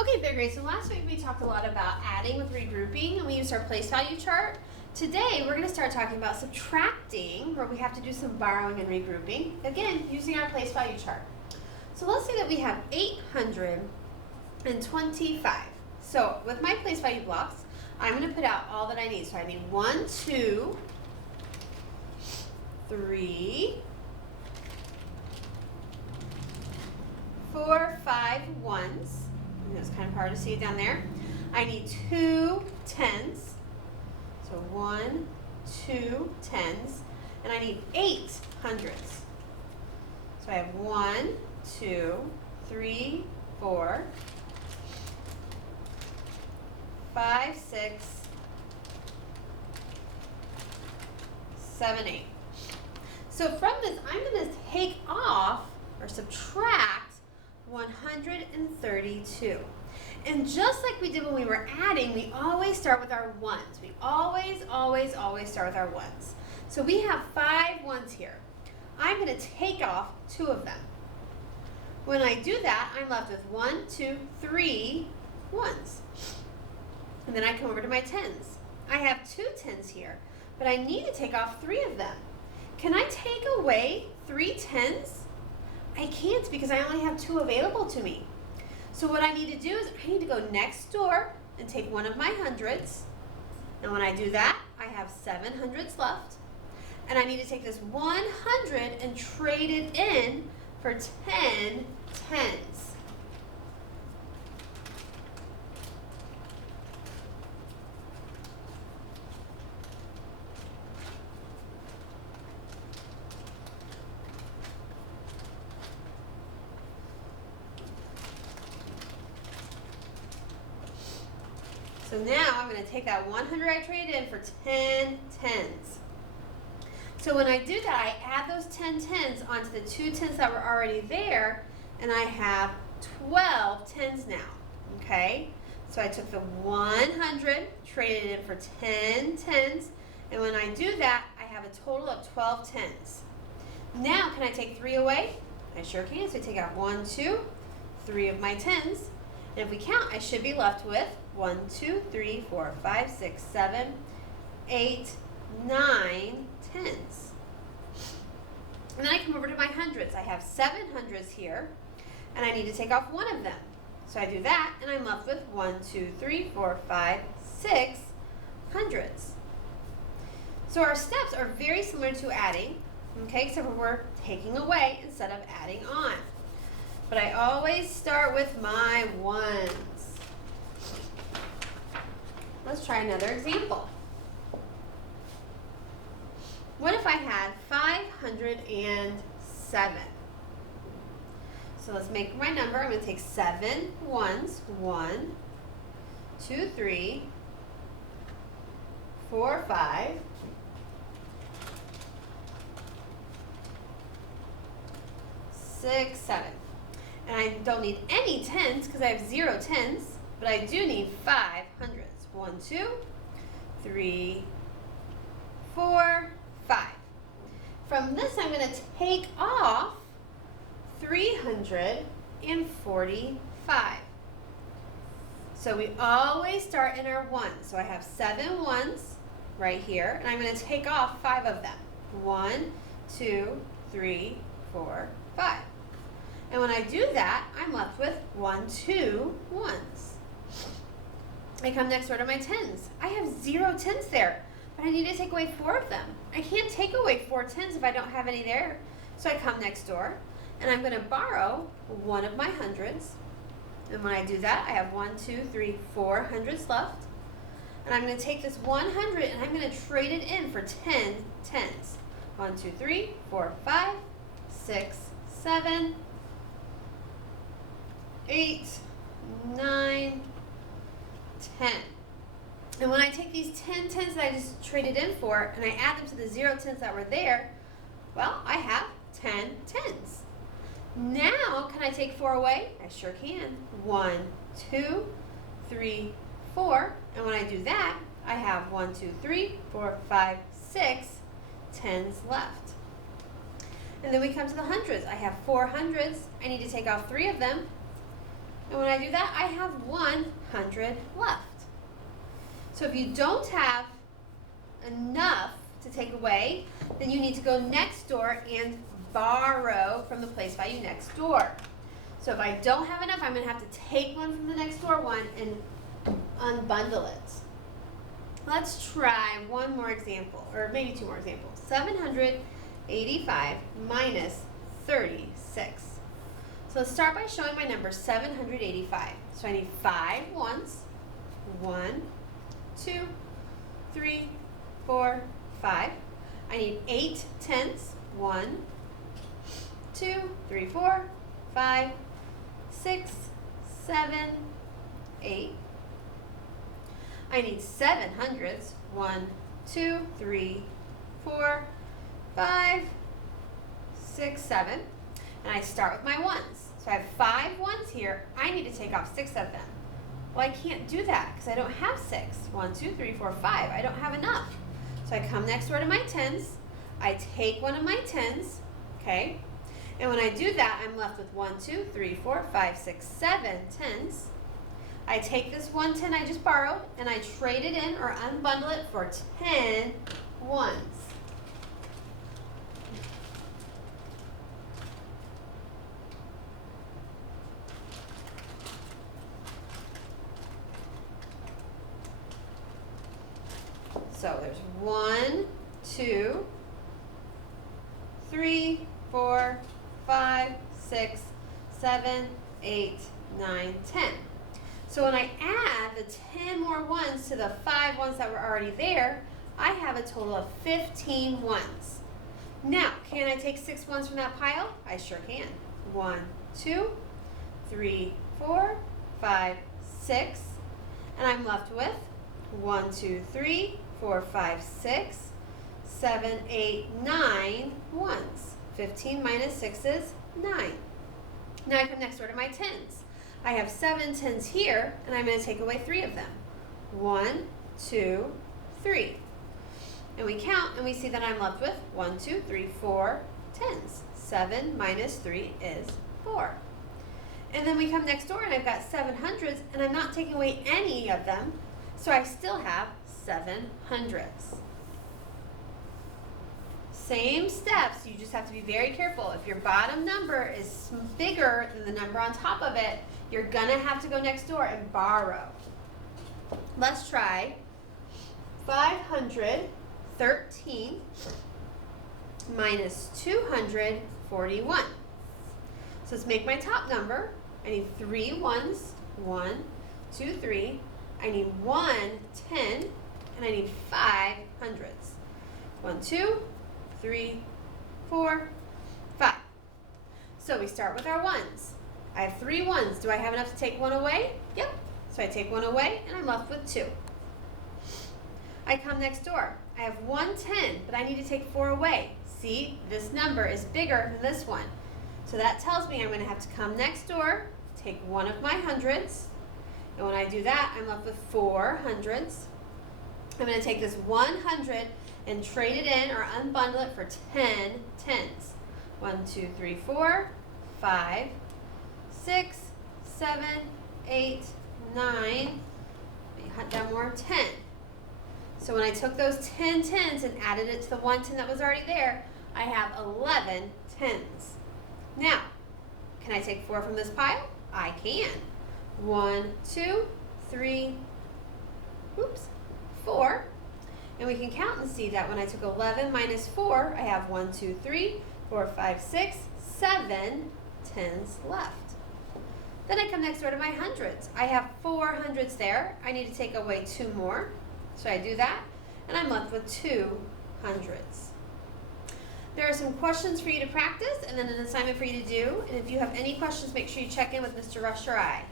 Okay, third grade, so last week we talked a lot about adding with regrouping and we used our place value chart. Today we're going to start talking about subtracting, where we have to do some borrowing and regrouping, again using our place value chart. So let's say that we have 825. So with my place value blocks, I'm going to put out all that I need. So I need 1, 2, 3, 4, 5 ones. It's kind of hard to see it down there. I need 2 tens. So 1, 2 tens. And I need 8 hundreds. So I have 1, 2, 3, 4, 5, 6, 7, 8. So from this, I'm going to take off or subtract 132. And just like we did when we were adding, we always start with our ones. We always start with our ones. So we have 5 ones here. I'm going to take off 2 of them. When I do that, I'm left with 1, 2, 3 ones. And then I come over to my tens. I have 2 tens here, but I need to take off 3 of them. Can I take away 3 tens? I can't because I only have 2 available to me. So what I need to do is I need to go next door and take one of my hundreds. And when I do that, I have 7 hundreds left. And I need to take this 100 and trade it in for 10 tens. So now I'm going to take that 100 I traded in for 10 tens. So when I do that, I add those 10 tens onto the 2 tens that were already there, and I have 12 tens now, okay? So I took the 100, traded it in for 10 tens, and when I do that, I have a total of 12 tens. Now, can I take 3 away? I sure can. So I take out 1, 2, 3 of my tens, and if we count, I should be left with 1, 2, 3, 4, 5, 6, 7, 8, 9 tens. And then I come over to my hundreds. I have 7 hundreds here, and I need to take off 1 of them. So I do that, and I'm left with 1, 2, 3, 4, 5, 6 hundreds. So our steps are very similar to adding, okay, except for we're taking away instead of adding on. But I always start with my ones. Let's try another example. What if I had 507? So let's make my number. I'm going to take 7 ones. 1, 2, 3, 4, 5, 6, 7. And I don't need any tens because I have 0 tens, but I do need 5 hundreds. 1, 2, 3, 4, 5. From this, I'm going to take off 345. So we always start in our ones. So I have 7 ones right here, and I'm going to take off 5 of them. 1, 2, 3, 4, 5. And when I do that, I'm left with 1, 2 ones. I come next door to my tens. I have 0 tens there, but I need to take away 4 of them. I can't take away 4 tens if I don't have any there. So I come next door, and I'm going to borrow 1 of my hundreds. And when I do that, I have 1, 2, 3, 4 hundreds left. And I'm going to take this 100, and I'm going to trade it in for 10 tens. 1, 2, 3, 4, 5, 6, 7, 8, 9, 10. And when I take these 10 tens that I just traded in for and I add them to the 0 tens that were there, well, I have 10 tens. Now, can I take 4 away? I sure can. 1, 2, 3, 4. And when I do that, I have 1, 2, 3, 4, 5, 6 tens left. And then we come to the hundreds. I have 4 hundreds. I need to take off 3 of them. And when I do that, I have 100 left. So if you don't have enough to take away, then you need to go next door and borrow from the place value next door. So if I don't have enough, I'm going to have to take one from the next door one and unbundle it. Let's try one more example, or maybe two more examples. 785 minus 36. So let's start by showing my number 785. So I need 5 ones. 1, 2, 3, 4, 5. I need 8 tenths. 1, 2, 3, 4, 5, 6, 7, 8. I need 7 hundredths. 1, 2, 3, 4, 5, 6, 7. And I start with my ones. So I have 5 ones here. I need to take off 6 of them. Well, I can't do that because I don't have 6. 1, 2, 3, 4, 5. I don't have enough. So I come next door to my tens. I take one of my tens, okay? And when I do that, I'm left with 1, 2, 3, 4, 5, 6, 7 tens. I take this 1 10 I just borrowed and I trade it in or unbundle it for 10 ones. So there's 1, 2, 3, 4, 5, 6, 7, 8, 9, 10. So when I add the 10 more ones to the 5 ones that were already there, I have a total of 15 ones. Now, can I take 6 ones from that pile? I sure can. 1, 2, 3, 4, 5, 6. And I'm left with 1, 2, 3, 4, 5, 6, 7, 8, 9 ones. 15 minus 6 is 9. Now I come next door to my tens. I have 7 tens here, and I'm going to take away 3 of them. 1, 2, 3. And we count, and we see that I'm left with 1, 2, 3, 4 tens. 7 minus 3 is 4. And then we come next door, and I've got 7 hundredths, and I'm not taking away any of them, so I still have 7 hundredths. Same steps, you just have to be very careful. If your bottom number is bigger than the number on top of it, you're gonna have to go next door and borrow. Let's try 513 minus 241. So let's make my top number. I need 3 ones. 1, 2, 3. I need 1 10, and I need 5 hundredths. 1, 2, 3, 4, 5. So we start with our ones. I have 3 ones. Do I have enough to take 1 away? Yep. So I take 1 away, and I'm left with 2. I come next door. I have 1 10, but I need to take 4 away. See, this number is bigger than this one. So that tells me I'm going to have to come next door, take 1 of my hundredths, and when I do that, I'm left with 4 hundredths. I'm going to take this 100 and trade it in or unbundle it for 10 tens. 1, 2, 3, 4, 5, 6, 7, 8, 9. Let me hunt down more. 10. So when I took those 10 tens and added it to the 1 10 that was already there, I have 11 tens. Now, can I take 4 from this pile? I can. 1, 2, 3, 4. And we can count and see that when I took 11 minus 4, I have 1, 2, 3, 4, 5, 6, 7 tens left. Then I come next door to my hundreds. I have 4 hundreds there. I need to take away 2 more. So I do that, and I'm left with 2 hundredths. There are some questions for you to practice, and then an assignment for you to do. And if you have any questions, make sure you check in with Mr. Rush or I.